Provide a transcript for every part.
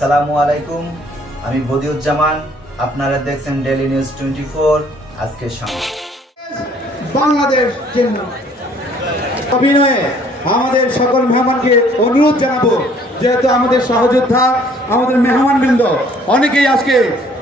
আসসালামু আলাইকুম, আমি বদিউজ্জামান। আপনারা দেখছেন ডেইলি নিউজ 24। আজকে বাংলাদেশ জন্য অভিনয়ে আমাদের সকল মেহমানকে অনুরোধ জানাবো, যেহেতু আমাদের সহযোদ্ধা, আমাদের মেহমানবৃন্দ অনেকেই আজকে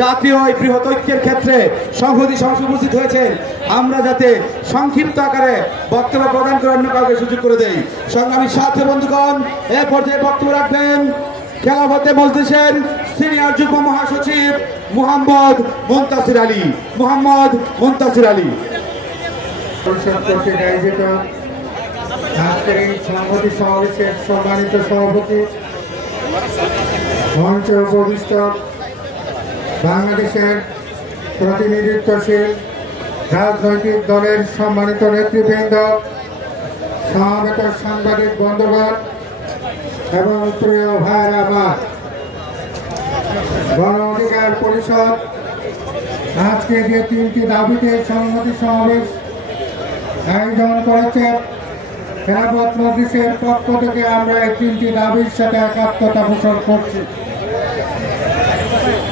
জাতীয় এই বৃহৎ ঐক্যের ক্ষেত্রে সংহতি সমাবেশে উপস্থিত হয়েছেন, আমরা যাতে সংক্ষিপ্ত আকারে বক্তব্য প্রদান করে অন্য কাউকে সুযোগ করে দেই। সংগ্রামী সাথী বন্ধুগণ, এ পর্যায়ে বক্তব্য রাখবেন খেলাফতে মজলিসের সিনিয়র যুগ্ম মহাসচিব মোহাম্মদ মুনতাসির আলী। আয়োজিত আজকের এই সংহতি সমাবেশের সম্মানিত সভাপতি, মঞ্চে উপবিষ্ট বাংলাদেশের প্রতিনিধিত্বশীল রাজনৈতিক দলের সম্মানিত নেতৃবৃন্দ, সমবেত সাংবাদিক বন্ধুগণ এবং প্রিয় ভাইয়েরা আমার, গণ অধিকার পরিষদ আজকে যে 3টি দাবিতে সংহতি সমাবেশ আয়োজন করেছে, খেলাফত মজলিসের পক্ষ থেকে আমরা এই 3টি দাবির সাথে একাত্মতা পোষণ করছি।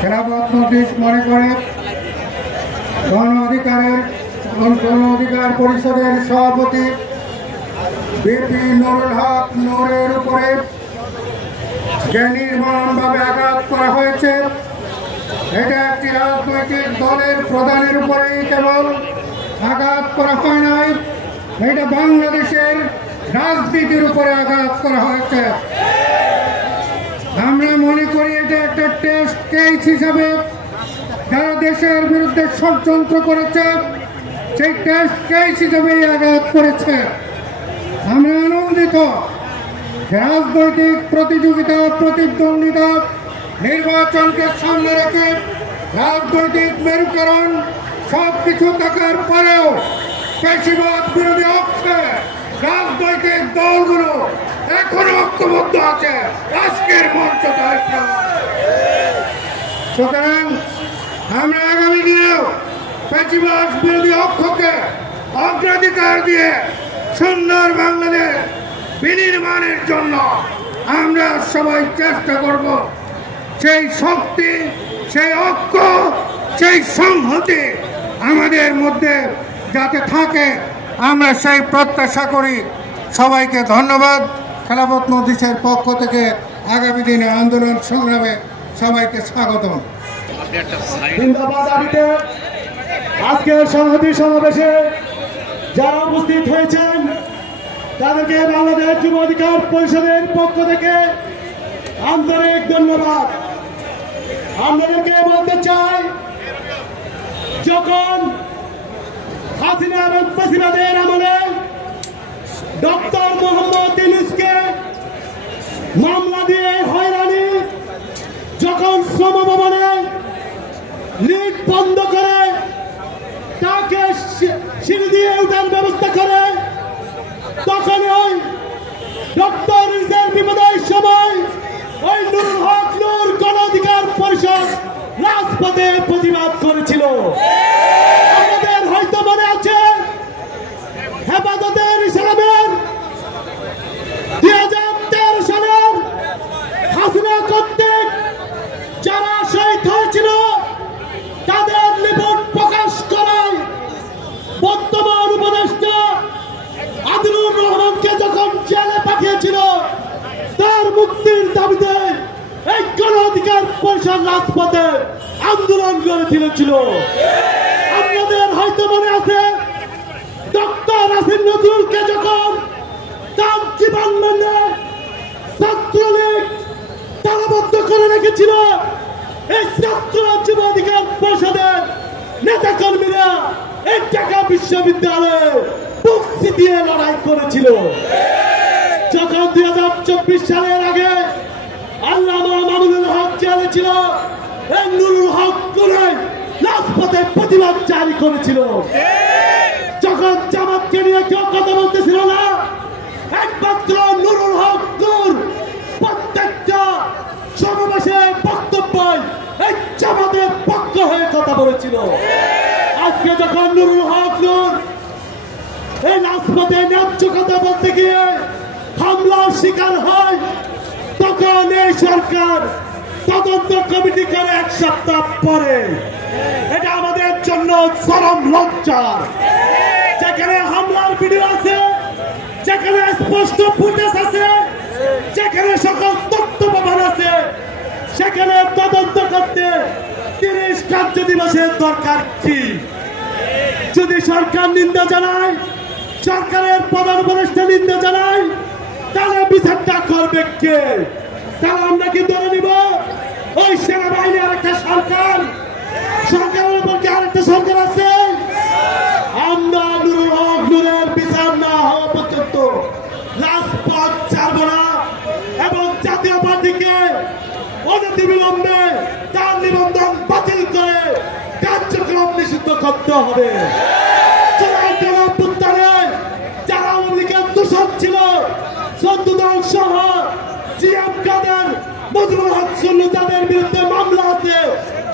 খেলাফত মজলিস মনে করে গণ অধিকার পরিষদের সভাপতি বিপি নুরুল হক নূরের উপরে যে নির্মমভাবে আঘাত করা হয়েছে, এটা একটি রাজনৈতিক দলের প্রধানের উপরেই কেবল আঘাত করা হয় নাই, এটা বাংলাদেশের রাজনীতির উপরে আঘাত করা হয়েছে। আমরা মনে করি এটা একটা টেস্ট কেস হিসাবে যারা দেশের বিরুদ্ধে ষড়যন্ত্র করেছে সেই টেস্ট কেস হিসাবেই আঘাত করেছে। আমরা আনন্দিত রাজনৈতিক প্রতিযোগিতা, প্রতিদ্বন্দ্বিতা, নির্বাচনকে সামনে রেখে রাজনৈতিক মেরুকরণ সবকিছু থাকার পরেও পেশিবাদ বিরোধী অক্ষে রাজনৈতিক দলগুলো এখনো ঐক্যবদ্ধ আছে। আজকের মঞ্চ সুতরাং আমরা আগামী দিনেও পেশিবাদ বিরোধী অক্ষকে অগ্রাধিকার দিয়ে সুন্দর বাংলাদেশ বিনির্মাণের জন্য আমরা সবাই চেষ্টা করব। সেই শক্তি, সেই ঐক্য, সেই সংহতি আমাদের মধ্যে যাতে থাকে, আমরা সেই প্রত্যাশা করি। সবাইকে ধন্যবাদ। খেলাফত মজলিসের পক্ষ থেকে আগামী দিনে আন্দোলন সংগ্রামে সবাইকে স্বাগতম। আজকের সংহতি সমাবেশে যারা উপস্থিত হয়েছেন তাদেরকে বাংলাদেশ যুব অধিকার পরিষদের পক্ষ থেকে আন্তরিক ধন্যবাদ। আমাদেরকে বলতে চাই, যখন হাসিনা এবং ফ্যাসিবাদের আমলে ডক্টর মোহাম্মদ ইউনূসকে মামলা দিয়ে হয়রানি, যখন শ্রম ভবনে লিফট বন্ধ করে তাকে সিঁড়ি দিয়ে উঠার ব্যবস্থা করে, তখন ওই ডক্টর ইউনূসের বিপদের সময় ওই নুরুল হক নূর গণ অধিকার পরিষদ রাজপথে প্রতিবাদ করেছিল। আমাদের হয়তো মনে আছে, হেফাজতের ইসলামের 2013 সালের হাসিনা কর্তৃক যারা শহীদ হয়েছিল তাদের রিপোর্ট প্রকাশ করায় বর্তমান উপদেষ্টা আদিলুর রহমানকে যখন জেলে পাঠিয়েছিল, তার মুক্তির দাবিতে এই গণ অধিকার পরিষদ রাজপথে আন্দোলন করে তুলেছিল। আপনাদের হয়তো মনে আছে, ডক্টর আসিফ নজরুলকে যখন তার জীবন মূল্যে ছাত্রলীগ তালাবদ্ধ করে রেখেছিল, এই ছাত্র যুব অধিকার পরিষদের নেতা কর্মীরা এই ঢাকা বিশ্ববিদ্যালয়ে বুক চিতিয়ে লড়াই করেছিল। যখন 2024 সালের আগে আল্লামা মামুনুল হক জেলে ছিল, এই নুরুল হক করে রাজপথে প্রতিবাদ জারি করেছিল। যখন জামাতকে নিয়ে কেউ কথা বলতেছিল না, একমাত্র নুরুল হক নূর প্রত্যেকটা সমাবেশে বক্তব্য এই জামাতের পক্ষ হয়ে কথা বলেছিল। আজকে যখন নুরুল হক নূর এই রাজপথে ন্যায্য কথা বলতে গিয়ে হামলার শিকার হয়, তখন এই সরকার তদন্ত কমিটি করে 1 সপ্তাহ পরে। এটা আমাদের জন্য চরম লজ্জার। যেখানে হামলার ভিডিও আছে, যেখানে স্পষ্ট ফুটেজ আছে, যেখানে সকল তথ্য প্রমাণ আছে, সেখানে তদন্ত করতে 30 কার্য দিবসের দরকার কি? যদি সরকার নিন্দা জানায়, সরকারের প্রধান উপদেষ্টা নিন্দা জানায়, তাহলে বিচারটা করবে কে? তাহলে আমরা কি ধরে নিব ওই সেনাবাহিনী আরেকটা সরকার? সরকারের উপর কি আরেকটা সরকার আছে? আমরা নুরের বিচার না হওয়া পর্যন্ত রাজপথ ছাড়ব না এবং জাতীয় পার্টিকে অনতিবিলম্বে তার নিবন্ধন বাতিল করে কার্যক্রম নিষিদ্ধ করতে হবে। যারা আওয়ামী লীগের দূষণ ছিল, সদ্দুদল সহ জিএম কাদের, মজরুল হক সুন্নু, যাদের বিরুদ্ধে মামলা আছে,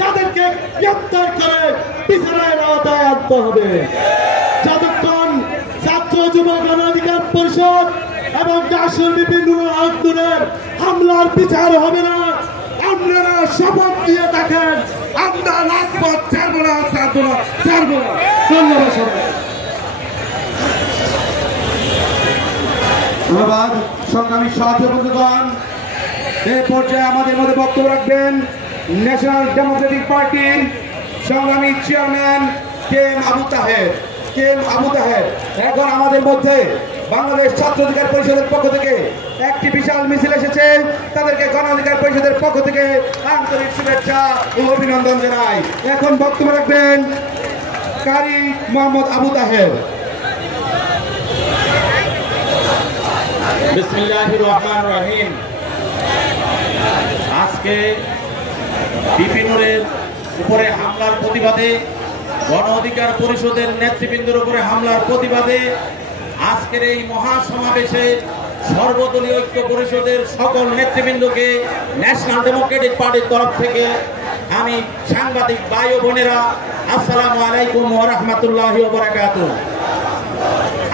তাদেরকে গ্রেপ্তার করে বিচারের আওতায় আনতে হবে। যতক্ষণ ছাত্র যুব গণ অধিকার পরিষদ এবং জাসদ বিভিন্ন আন্দোলনের হামলার বিচার হবে না, আপনারা শপথ দিয়ে থাকেন আমরা রাজপথ ছাড়বো না, ছাড়বো না, ছাড়বো না। ধন্যবাদ সবাই। ধন্যবাদ সংগ্রামী সাথী বন্ধুগণ। এই পর্যায়ে আমাদের মধ্যে বক্তব্য রাখবেন ন্যাশনাল ডেমোক্রেটিক পার্টির সংগ্রামী চেয়ারম্যান কেএম আবু তাহের। এখন আমাদের মধ্যে বাংলাদেশ ছাত্র অধিকার পরিষদের পক্ষ থেকে একটি বিশাল মিছিল এসেছে। তাদেরকে গণ অধিকার পরিষদের পক্ষ থেকে আন্তরিক শুভেচ্ছা ও অভিনন্দন জানাই। এখন বক্তব্য রাখবেন কারি মোহাম্মদ আবু তাহের। বিসমিল্লাহির রহমানির রহিম। আজকে বিপিনুরের উপরে হামলার প্রতিবাদে, গণ অধিকার পরিষদের নেতৃবৃন্দের উপরে হামলার প্রতিবাদে আজকের এই মহাসমাবেশে সর্বদলীয় ঐক্য পরিষদের সকল নেতৃবৃন্দকে ন্যাশনাল ডেমোক্রেটিক পার্টির তরফ থেকে আমি সাংবাদিক ভাই ও বোনেরা আসসালামু আলাইকুম ওয়া রাহমাতুল্লাহি ওয়া বারাকাতুহু।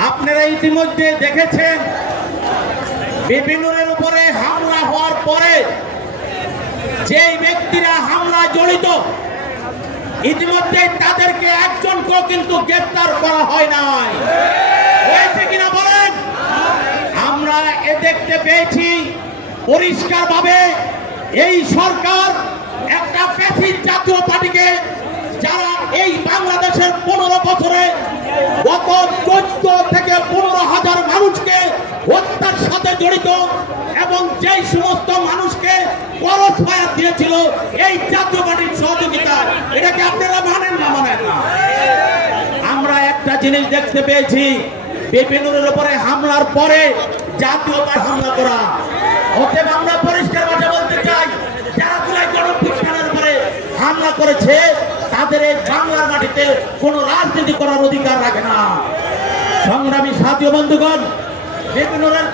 আপনারা ইতিমধ্যে দেখেছেন বিপিনুরের উপরে হামলা হওয়ার পরে যেই ব্যক্তিরা হামলা জড়িত, ইতিমধ্যে তাদেরকে একজনকেও কিন্তু গ্রেফতার করা হয় নাই। হয়েছে কিনা বলেন? আমরা দেখতে পেয়েছি পরিষ্কারভাবে এই সরকার একটা ফ্যাসিস্ট জাতীয় পার্টিকে, যারা এই বাংলাদেশের 15 বছরে গত 14 থেকে 15,000 মানুষকে হত্যার সাথে জড়িত এবং যেই সমস্ত মানুষকে ক্রস ফায়ার দিয়েছিল এই জাতীয় পার্টির সহযোগিতায়, এটাকে আপনারা মানেন না? মানেন না। আমরা একটা জিনিস দেখতে পেয়েছি, বিপিনুরের উপরে হামলার পরে জাতীয় পার্টি হামলা করা। অতএব আমরা পরিষ্কার ভাষা বলতে চাই, যারা জুলাই গণঅভ্যুত্থানের উপরে হামলা করেছে তাদের এই বাংলার মাটিতে কোন রাজনীতি করার অধিকার রাখে না। সংগ্রামী সাথী বন্ধুগণ, বিপিনুরের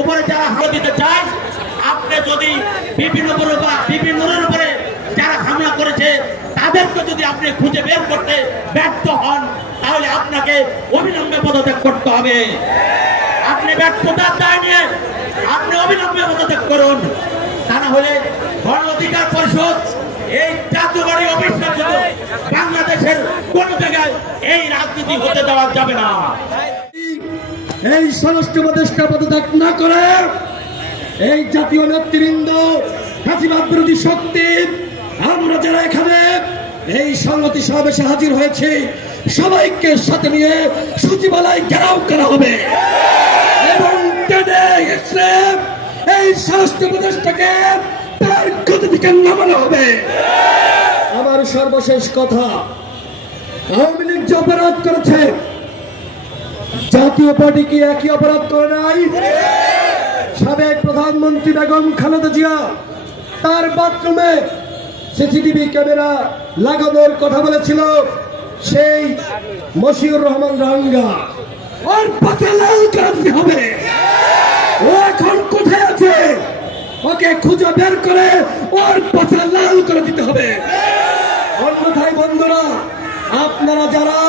উপরে যারা হামলা দিতে চায়, আপনি যদি বিপিনুরের উপরে যারা হামলা করেছে তাদেরকে যদি আপনি খুঁজে বের করতে ব্যর্থ হন, তাহলে আপনাকে অবিলম্বে পদত্যাগ করতে হবে। আপনি ব্যর্থতার দায় নিয়ে আপনি অবিলম্বে পদত্যাগ করুন, তা না হলে গণ অধিকার পরিষদ এই জাতীয়বাদী অবিশ্বাস বাংলাদেশের কোন জায়গায় এই রাজনীতি হতে দেওয়া যাবে না। এই স্বরাষ্ট্র উপদেষ্টা পদত্যাগ না করে এই জাতীয় নেতৃবৃন্দ, ফ্যাসিবাদ বিরোধী শক্তি, আমরা যারা এখানে এই সংহতি সমাবেশে হাজির হয়েছি, সবাইকে সাথে নিয়ে সচিবালয় ঘেরাও করা হবে এবং এই স্বরাষ্ট্র উপদেষ্টাকে তার গতি থেকে নামানো হবে। আমার সর্বশেষ কথা, আওয়ামী লীগ যে অপরাধ করেছে, জাতীয় পার্টি কি একই অপরাধ করে নাই? সাবেক প্রধানমন্ত্রী বেগম খালেদা জিয়া তার বাথরুমে সিসিটিভি ক্যামেরা লাগানোর কথা বলেছিল, সেই মশিউর রহমান রাঙ্গা ওর পাশে লাল করতে হবে। ও এখন কোথায় আছে? ওকে খুঁজে বের করে ওর পাশে লাল করে দিতে হবে। অন্যথায় বন্ধুরা, আপনারা যারা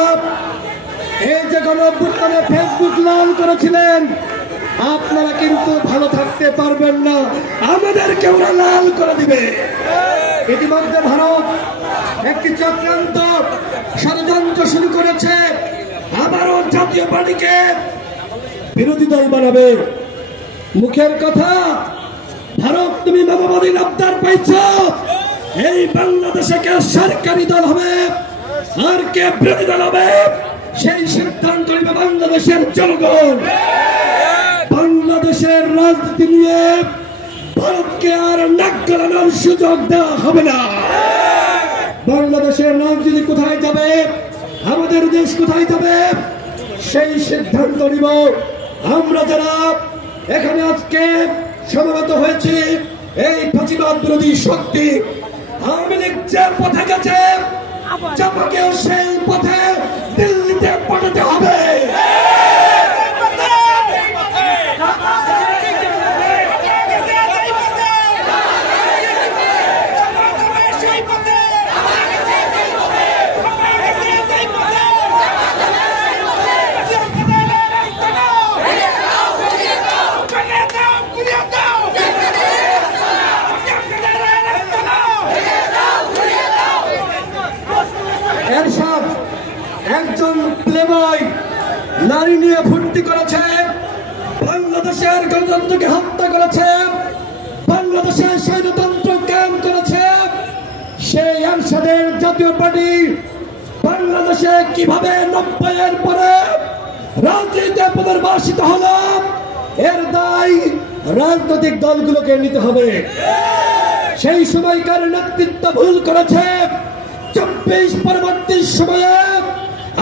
এই যে গণঅভ্যুত্থানে ফেসবুক লাল করেছিলেন, আপনারা কিন্তু ভালো থাকতে পারবেন না, আমাদেরকে ওরা লাল করে দিবে। ইতিমধ্যে ভারত একটি চক্রান্ত ষড়যন্ত্র শুরু করেছে, আবারও জাতীয় পার্টিকে বিরোধী দল বানাবে। মুখের কথা, ভারত তুমি মানবাধিক আবদার পাইছ, এই বাংলাদেশে কে সরকারি দল হবে আর কে বিরোধী দল হবে সেই সিদ্ধান্ত নিবে বাংলাদেশের জনগণ। বাংলাদেশের রাজনীতি নিয়ে ভারতকে আর নাক গলানোর সুযোগ দেওয়া হবে না। বাংলাদেশের রাজনীতি কোথায় যাবে, আমাদের দেশ কোথায় যাবে সেই সিদ্ধান্ত নিব আমরা যারা এখানে আজকে সমবেত হয়েছি। এই ফাঁসিবাদ বিরোধী শক্তি আওয়ামী লীগ যে পথে গেছে, চাপাকেও সেই পথে দিল্লিতে পাঠাতে হবে। এরশাদ একজন প্লেবয় নারী নিয়ে ফুর্তি করেছে, বাংলাদেশের গণতন্ত্রকে হত্যা করেছে, বাংলাদেশের স্বৈরতন্ত্র কায়েম করেছে। সেই এরশাদের জাতীয় পার্টি বাংলাদেশে কিভাবে 90-এর পরে রাজনীতিতে পুনর্বাসিত হলো, এর দায় রাজনৈতিক দলগুলোকে নিতে হবে। সেই সময়কার নেতৃত্ব ভুল করেছে। 24 পরবর্তী সময়ে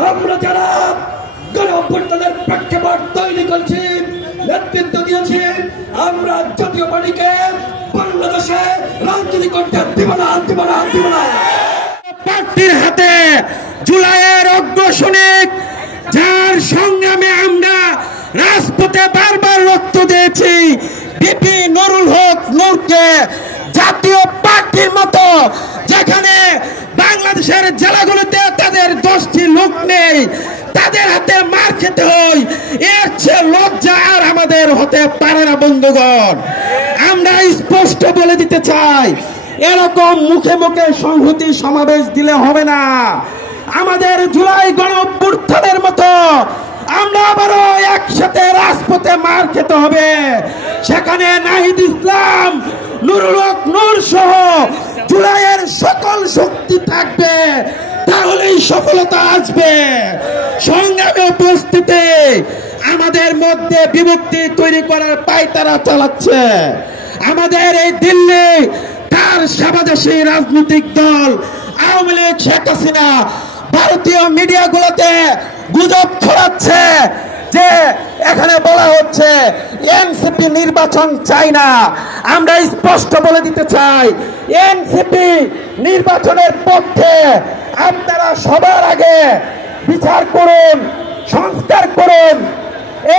আমরা যারা গণঅভ্যুত্থানের প্রেক্ষাপট তৈরি করছি, নেতৃত্ব দিয়েছি, আমরা জাতীয় পার্টিকে বাংলাদেশে রাজনীতি করতে দিব না। প্রার্থীর হাতে জুলাইয়ের অগ্রসনিক, যার সংগ্রামে আমরা রাজপথে বারবার রক্ত দিয়েছি, বিপি নুরুল হক নূরকে জাতীয় পার্টির মতো যেখানে বাংলাদেশের জেলাগুলোতে তাদের 10টি লোক নেই, তাদের হাতে মার খেতে হয়, এর চেয়ে লজ্জা আর আমাদের হতে পারে না। বন্ধুগণ, আমরা স্পষ্ট বলে দিতে চাই, এরকম মুখে মুখে সংহতি সমাবেশ দিলে হবে না। আমাদের জুলাই গণঅভ্যুত্থানের মতো আমরা আবারও একসাথে রাজপথে মার খেতে হবে। সেখানে নাহিদ ইসলাম, নুরুল হক নূর সহ জুলাইয়ের সকল শক্তি থাকবে, তাহলেই সফলতা আসবে। সংগ্রামে উপস্থিতি আমাদের মধ্যে বিভক্তি তৈরি করার পায়তারা চালাচ্ছে আমাদের এই দিল্লি তার সাবাদেশী রাজনৈতিক দল আওয়ামী লীগ, শেখ হাসিনা ভারতীয় মিডিয়াগুলোতে গুজব ছড়াচ্ছে যে এখানে বলা হচ্ছে এনসিপি নির্বাচন চাই না। আমরা স্পষ্ট বলে দিতে চাই, এনসিপি নির্বাচনের পক্ষে। আপনারা সবার আগে বিচার করুন, সংস্কার করুন,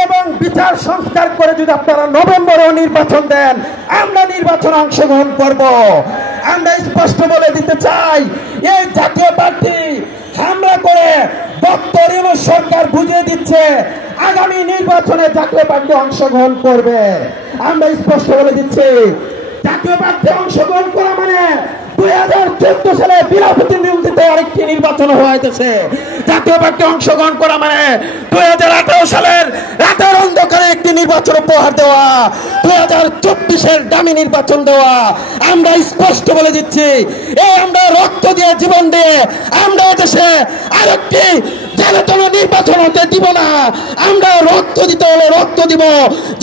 এবং বিচার সংস্কার করে যদি আপনারা নভেম্বরেও নির্বাচন দেন, আমরা নির্বাচনে অংশগ্রহণ করব। আমরা স্পষ্ট বলে দিতে চাই, এই জাতীয় পার্টি হামলা করে ডক্টর ইউনূস সরকার বুঝিয়ে দিচ্ছে আগামী নির্বাচনে জাতীয় পার্টি অংশগ্রহণ করবে। আমরা স্পষ্ট বলে দিচ্ছি, জাতীয় পার্টি অংশগ্রহণ করা মানে 2014 সালে বিনা প্রতিদ্বন্দ্বিতা আরেকটি নির্বাচন হয়েছে। জাতীয় পার্টি অংশগ্রহণ করা মানে 2018 সালের রাতের অন্ধকারে একটি নির্বাচন উপহার দেওয়া, 2024-এর দামি নির্বাচন দেওয়া। আমরা স্পষ্ট বলে দিচ্ছি, এই আমরা রক্ত দিয়ে, জীবন দিয়ে আমরা দেশে আরেকটি জাতীয় নির্বাচন হতে দিব না। আমরা রক্ত দিতে হলে রক্ত দিব,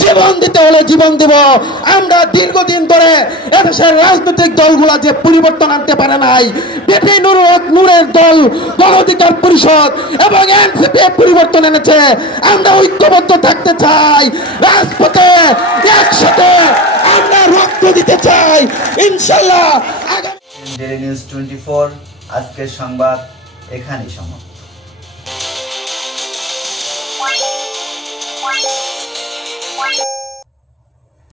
জীবন দিতে হলে জীবন দিব। আমরা দীর্ঘদিন ধরে এদেশের রাজনৈতিক দলগুলা যে পরিবর্তন আনতে পারে নাই, বিপি নুরুল হক নূরের দল, গণ অধিকার পরিষদ এবং এনসিপি পরিবর্তন এনেছে। আমরা ঐক্যবদ্ধ থাকতে চাই, রাজপথে একসাথে আমরা রক্ত দিতে চাই। ইনশাআল্লাহ। ডেইলি নিউজ 24 আজকের সংবাদ এখানেই সমাপ্ত।